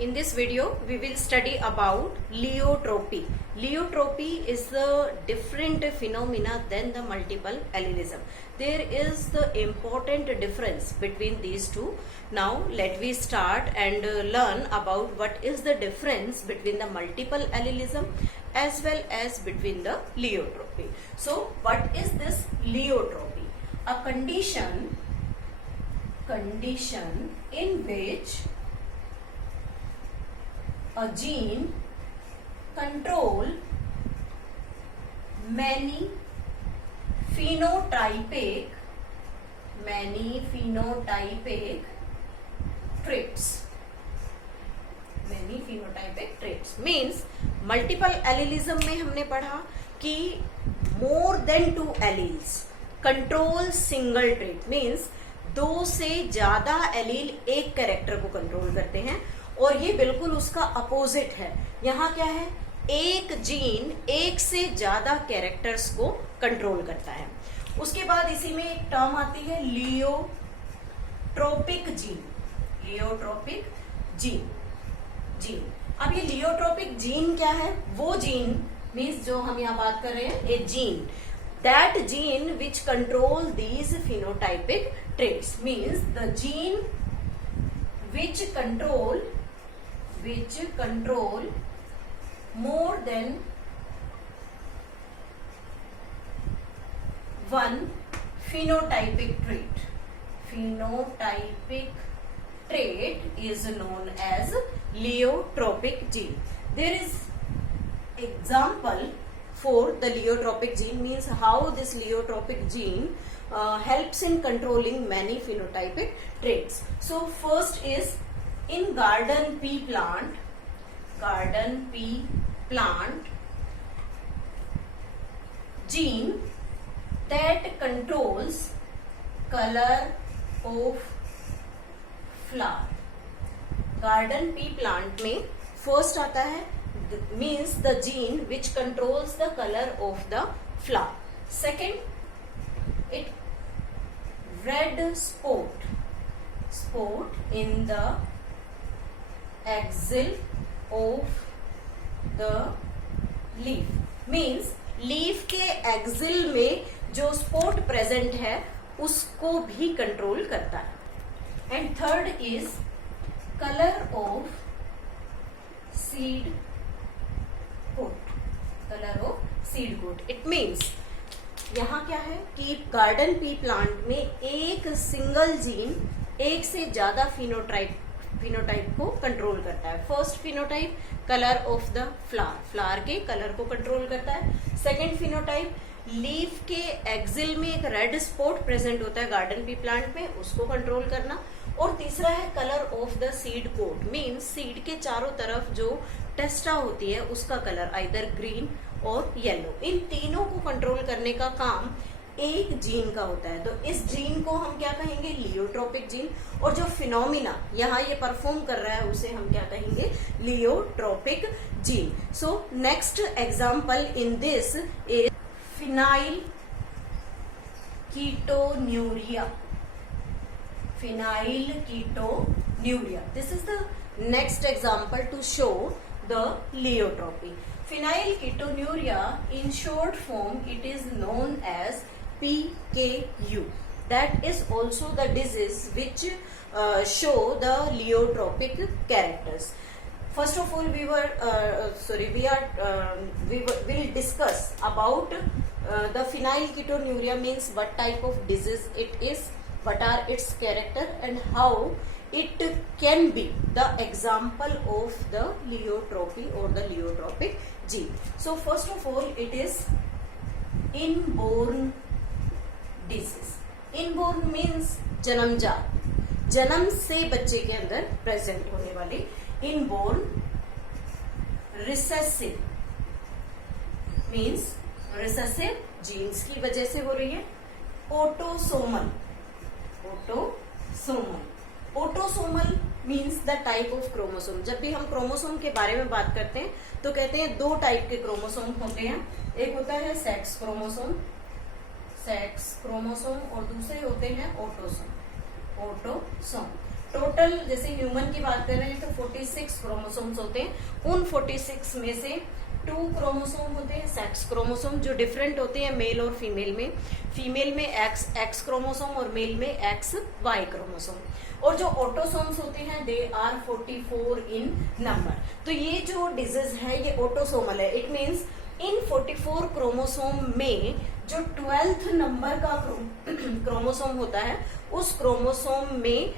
In this video, we will study about leiotropy. Leiotropy is the different phenomena than the multiple allelism. There is the important difference between these two. Now, let we start and learn about what is the difference between the multiple allelism as well as between the leiotropy. So, what is this leiotropy? A condition in which a gene control many phenotypic traits. Means multiple allelism में हमने पढ़ा कि more than 2 alleles control single trait. Means 2 से ज्यादा allele एक character को control करते हैं और ये बिल्कुल उसका अपोजिट है. यहाँ क्या है? एक जीन एक से ज्यादा कैरेक्टर्स को कंट्रोल करता है. उसके बाद इसी में एक टर्म आती है लियोट्रोपिक जीन. अब ये लियोट्रोपिक जीन क्या है? वो जीन मीन्स जो हम यहाँ बात कर रहे हैं, ए gene, that gene which control these phenotypic traits. Means the gene which control more than one phenotypic trait is known as leiotrophic gene. There is example for the leiotrophic gene. Means how this leiotrophic gene helps in controlling many phenotypic traits. So first is in garden pea plant gene that controls color of flower. Garden pea plant में first आता है means the gene which controls the color of the flower. Second, it red spot in the axil of the leaf. Means leaf के axil में जो spot present है उसको भी control करता है. And third is color of seed coat. It means यहाँ क्या है कि गार्डन पी प्लांट में एक सिंगल जीन एक से ज्यादा फिनोटाइप को कंट्रोल करता है. First phenotype colour of the flower के कलर को कंट्रोल करता है. सेकेंड फिनोटाइप लीफ के एक्सिल में एक रेड स्पॉट प्रेजेंट होता है गार्डन पी प्लांट में, उसको कंट्रोल करना. और तीसरा है colour of the seed coat. Means seed के चारों तरफ जो टेस्टा होती है उसका कलर आइदर ग्रीन और येलो. इन तीनों को कंट्रोल करने का काम एक जीन का होता है. तो इस जीन को हम क्या कहेंगे? Pleiotropic gene. और जो फिनोमिना यहाँ ये परफॉर्म कर रहा है उसे हम क्या कहेंगे? Pleiotropic gene. So next example in this is phenylketonuria. This is the next example to show the leiotropy. Phenylketonuria, in short form, it is known as PKU. That is also the disease which show the leiotropic characters. First of all, we will discuss about the phenylketonuria. Means what type of disease it is, what are its character, and how it can be the example of the leiotropy or the leiotropic gene. So first of all, it is inborn disease. Inborn means जन्मजात, जन्म से बच्चे के अंदर present होने वाली. Inborn. Recessive means recessive genes की वजह से हो रही है. Autosomal means the type of chromosome. जब भी हम क्रोमोसोम के बारे में बात करते हैं तो कहते हैं 2 टाइप के क्रोमोसोम होते हैं. एक होता है सेक्स क्रोमोसोम और दूसरे होते हैं ऑटोसोम. टोटल जैसे ह्यूमन की बात कर रहे हैं तो 46 क्रोमोसोम्स होते हैं। उन 46 में से 2 क्रोमोसोम होते हैं सेक्स क्रोमोसोम, जो डिफरेंट होते हैं मेल और फीमेल में। फीमेल में एक्स क्रोमोसोम और मेल में एक्स वाई क्रोमोसोम। और जो ऑटोसोम्स होते हैं दे आर 44 इन नंबर। तो ये जो डिजीज है ये ऑटोसोमल है। इट मीन्स इन 44 क्रोमोसोम में जो 12th नंबर का क्रोमोसोम होता है उस क्रोमोसोम में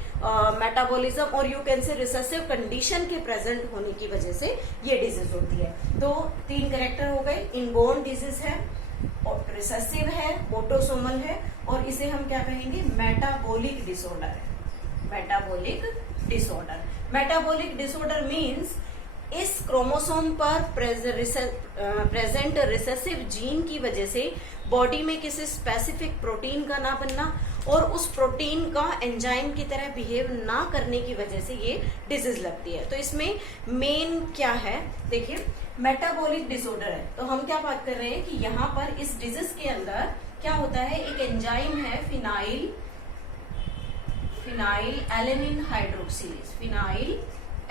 मेटाबॉलिज्म और यू कैन से रिसेसिव कंडीशन के प्रेजेंट होने की वजह से ये डिजीज होती है। तो 3 कैरेक्टर हो गए, इनबोर्न डिजीज है, रिसेसिव है, ऑटोसोमल है, और इसे हम क्या कहेंगे, मेटाबॉलिक डिसऑर्डर है। Metabolic disorder, metabolic disorder means इस क्रोमोसोम पर प्रेजेंट रिसेसिव जीन की वजह से बॉडी में किसी स्पेसिफिक प्रोटीन का ना बनना और उस प्रोटीन का एंजाइम की तरह बिहेव ना करने की वजह से ये डिजीज लगती है। तो इसमें मेन क्या है, देखिए मेटाबॉलिक डिसऑर्डर है। तो हम क्या बात कर रहे हैं कि यहाँ पर इस डिजीज के अंदर क्या होता है, एक एंजाइम है phenyl alanine hydroxylase, phenyl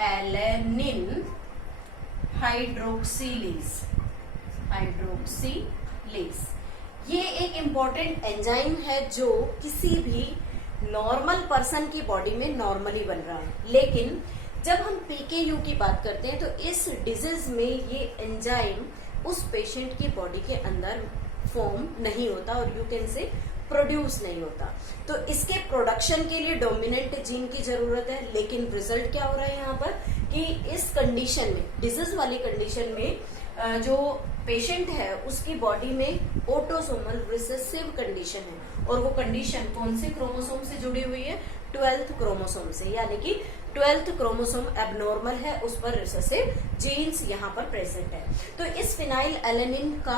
alanine hydroxylase. ये एक इंपॉर्टेंट एंजाइम है जो किसी भी नॉर्मल पर्सन की बॉडी में नॉर्मली बन रहा है। लेकिन जब हम पीकेयू की बात करते हैं तो इस डिजीज में ये एंजाइम उस पेशेंट की बॉडी के अंदर फॉर्म नहीं होता और यू कैन से प्रोड्यूस नहीं होता। तो इसके प्रोडक्शन के लिए डोमिनेंट जीन की जरूरत है। लेकिन रिजल्ट क्या हो रहा है यहाँ पर कि इस कंडीशन में, डिजीज वाली कंडीशन में जो पेशेंट है उसकी बॉडी में ऑटोसोमल रिसेसिव कंडीशन है। और वो कंडीशन कौन से क्रोमोसोम से जुड़ी हुई है, 12th क्रोमोसोम से, यानी कि 12th क्रोमोसोम एबनॉर्मल है, उस पर रिसेसिव जीन्स यहाँ पर प्रेजेंट है। तो इस फिनाइल एलेनिन का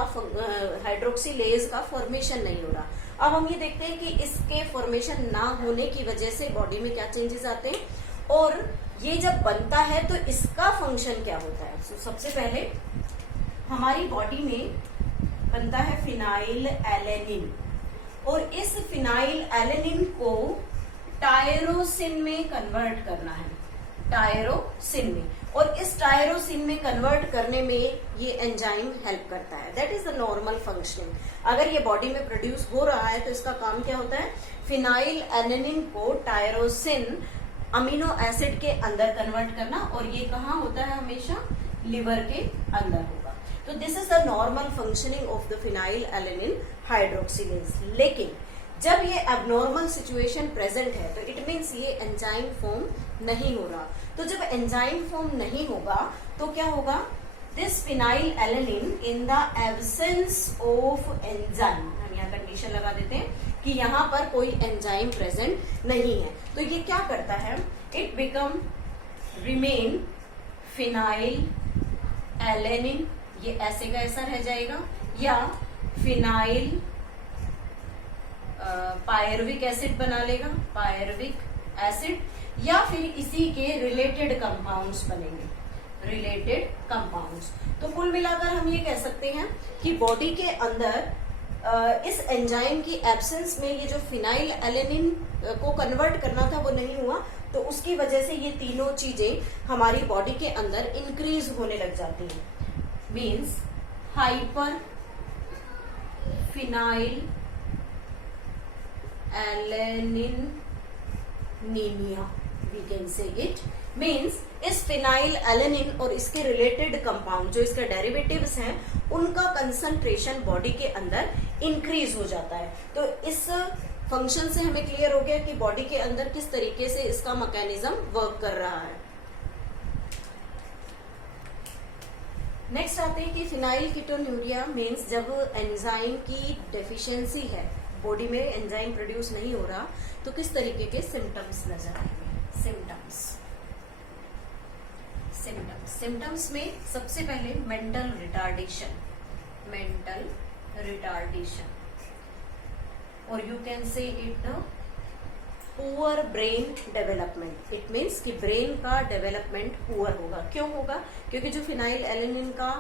हाइड्रोक्सिलेज का फॉर्मेशन नहीं हो रहा। अब हम ये देखते हैं कि इसके फॉर्मेशन ना होने की वजह से बॉडी में क्या चेंजेस आते हैं और ये जब बनता है तो इसका फंक्शन क्या होता है। तो सबसे पहले हमारी बॉडी में बनता है फिनाइल एलेनिन और इस फिनाइल एलेनिन को टायरोसिन में कन्वर्ट करना है, टायरोसिन में। और इस टायरोसिन में कन्वर्ट करने में ये एंजाइम हेल्प करता है। That is the normal functioning. अगर ये बॉडी में प्रोड्यूस हो रहा है तो इसका काम क्या होता है, फिनाइल एलेनिन को टायरोसिन अमीनो एसिड के अंदर कन्वर्ट करना। और ये कहाँ होता है, हमेशा लिवर के अंदर होगा। तो this is the normal functioning of the phenyl alanine hydroxylase. लेकिन जब ये एबनॉर्मल सिचुएशन प्रेजेंट है तो इट मीन्स ये एंजाइम फॉर्म नहीं हो रहा। तो जब एंजाइम फॉर्म नहीं होगा तो क्या होगा, this phenyl alanine in the absence of enzyme, हम यहाँ कंडीशन लगा देते हैं कि यहाँ पर कोई एंजाइम प्रेजेंट नहीं है। तो ये क्या करता है, it become remain phenyl alanine, ये ऐसे का ऐसा रह जाएगा, या फिनाइल पायरुविक एसिड बना लेगा, पायरुविक एसिड, या फिर इसी के रिलेटेड कंपाउंड्स बनेंगे, रिलेटेड कंपाउंड्स। तो कुल मिलाकर हम ये कह सकते हैं कि बॉडी के अंदर इस एंजाइम की एब्सेंस में ये जो फिनाइल एलेनिन को कन्वर्ट करना था वो नहीं हुआ। तो उसकी वजह से ये तीनों चीजें हमारी बॉडी के अंदर इंक्रीज होने लग जाती हैं। Means hyperphenylalaninemia, we can say it. Means इस फिनाइल एलेनिन और इसके रिलेटेड कंपाउंड जो इसके डेरिवेटिव्स हैं उनका कंसंट्रेशन बॉडी के अंदर इंक्रीज हो जाता है। तो इस फंक्शन से हमें क्लियर हो गया कि बॉडी के अंदर किस तरीके से इसका मैकेनिज्म वर्क कर रहा है। नेक्स्ट आते हैं कि फिनाइल कीटोन्यूरिया मीन्स जब एंजाइम की डेफिशिएंसी है, बॉडी में एंजाइम प्रोड्यूस नहीं हो रहा, तो किस तरीके के सिम्टम्स नजर आएंगे। सिम्टम्स में सबसे पहले मेंटल रिटार्डेशन और you can say it poor brain development. It means कि ब्रेन का डेवलपमेंट पुअर होगा। क्यों होगा, क्योंकि जो फिनाइल एलेनिन का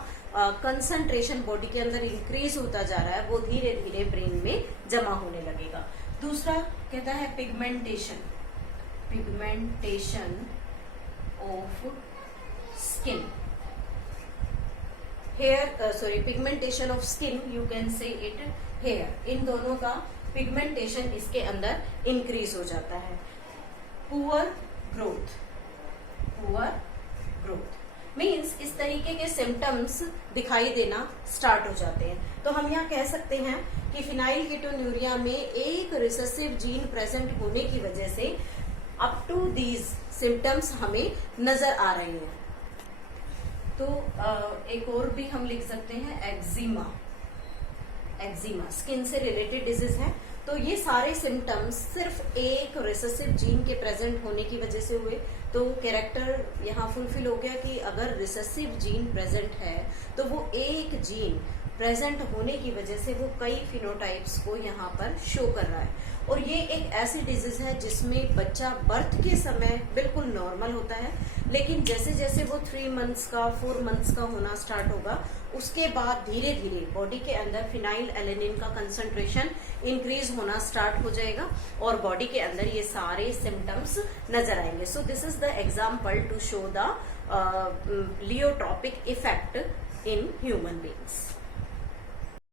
कंसंट्रेशन बॉडी के अंदर इंक्रीज होता जा रहा है वो धीरे धीरे ब्रेन में जमा होने लगेगा। दूसरा कहता है pigmentation, pigmentation of skin, hair sorry pigmentation of skin, you can say it hair, इन दोनों का पिगमेंटेशन इसके अंदर इंक्रीज हो जाता है। Poor growth, poor growth means इस तरीके के सिम्टम्स दिखाई देना स्टार्ट हो जाते हैं। तो हम यहाँ कह सकते हैं कि फिनाइलकीटोन्यूरिया में एक रिसेसिव जीन प्रेजेंट होने की वजह से अप टू दीज सिम्टम्स हमें नजर आ रहे हैं। तो एक और भी हम लिख सकते हैं एक्जिमा, एक्जिमा स्किन से रिलेटेड डिजीज है। तो ये सारे सिम्टम्स सिर्फ एक रिसेसिव जीन के प्रेजेंट होने की वजह से हुए। तो कैरेक्टर यहाँ फुलफिल हो गया कि अगर रिसेसिव जीन प्रेजेंट है तो वो एक जीन प्रेजेंट होने की वजह से वो कई फिनोटाइप्स को यहाँ पर शो कर रहा है। और ये एक ऐसी डिजीज है जिसमें बच्चा बर्थ के समय बिल्कुल नॉर्मल होता है, लेकिन जैसे जैसे वो 3 मंथ्स का 4 मंथ्स का होना स्टार्ट होगा उसके बाद धीरे धीरे बॉडी के अंदर फिनाइल एलेनिन का कंसंट्रेशन इंक्रीज होना स्टार्ट हो जाएगा और बॉडी के अंदर ये सारे सिम्टम्स नजर आएंगे। So this is the example to show the pleiotropic effect in human beings.